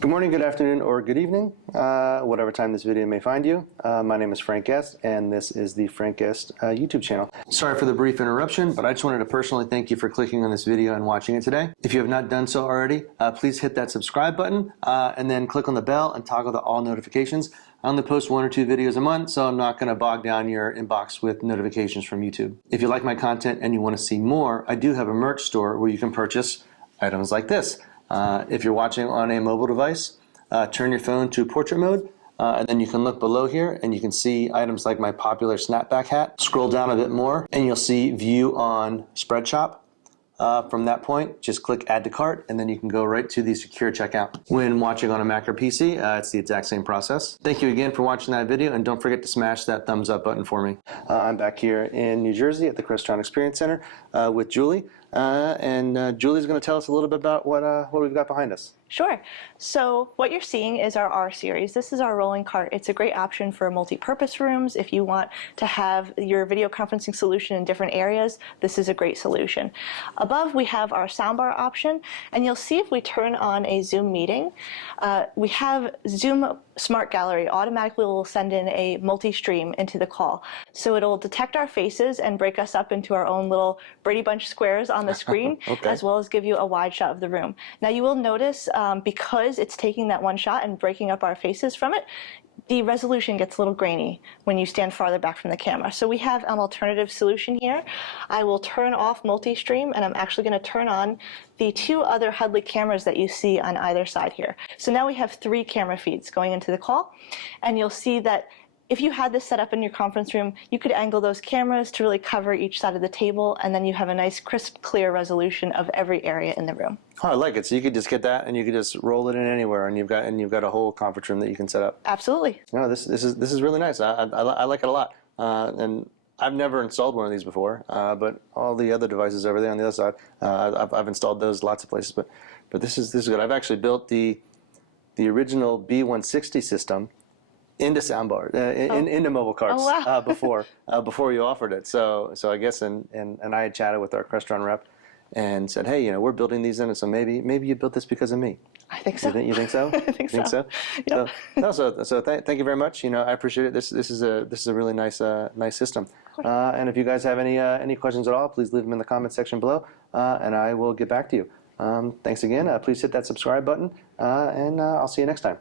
Good morning, good afternoon, or good evening, whatever time this video may find you. My name is Frank Guest, and this is the Frank Guest YouTube channel. Sorry for the brief interruption, but I just wanted to personally thank you for clicking on this video and watching it today. If you have not done so already, please hit that subscribe button and then click on the bell and toggle to all notifications. I only post 1 or 2 videos a month, so I'm not going to bog down your inbox with notifications from YouTube. If you like my content and you want to see more, I do have a merch store where you can purchase items like this. If you're watching on a mobile device, turn your phone to portrait mode, and then you can look below here and you can see items like my popular snapback hat. Scroll down a bit more and you'll see view on Spreadshop. From that point, just click add to cart and then you can go right to the secure checkout. When watching on a Mac or PC, it's the exact same process. Thank you again for watching that video, and don't forget to smash that thumbs up button for me. I'm back here in New Jersey at the Crestron Experience Center with Julie. Julie's going to tell us a little bit about what we've got behind us. Sure. So what you're seeing is our R series. This is our rolling cart. It's a great option for multi-purpose rooms. If you want to have your video conferencing solution in different areas, this is a great solution. Above we have our soundbar option, and you'll see if we turn on a Zoom meeting, we have Zoom Smart Gallery automatically will send in a multi-stream into the call. So it'll detect our faces and break us up into our own little Brady Bunch squares on the screen, okay, as well as give you a wide shot of the room. Now you will notice because it's taking that one shot and breaking up our faces from it, the resolution gets a little grainy when you stand farther back from the camera. So we have an alternative solution here. I will turn off multi-stream, and I'm actually going to turn on the 2 other Hudley cameras that you see on either side here. So now we have 3 camera feeds going into the call, and you'll see that if you had this set up in your conference room, you could angle those cameras to really cover each side of the table, and then you have a nice, crisp, clear resolution of every area in the room. Oh, I like it. So you could just get that, and you could just roll it in anywhere, and you've got a whole conference room that you can set up. Absolutely. No, this is really nice. I like it a lot, and I've never installed one of these before, but all the other devices over there on the other side, I've installed those lots of places. But this is good. I've actually built the original B160 system into soundbar, into mobile carts, wow, before you offered it. So I guess and I had chatted with our Crestron rep and said, hey, we're building these in, and so maybe you built this because of me. I think so. You think so? I think so. Yep. So thank you very much. I appreciate it. This is a really nice system. And if you guys have any questions at all, please leave them in the comment section below, and I will get back to you. Thanks again. Please hit that subscribe button, and I'll see you next time.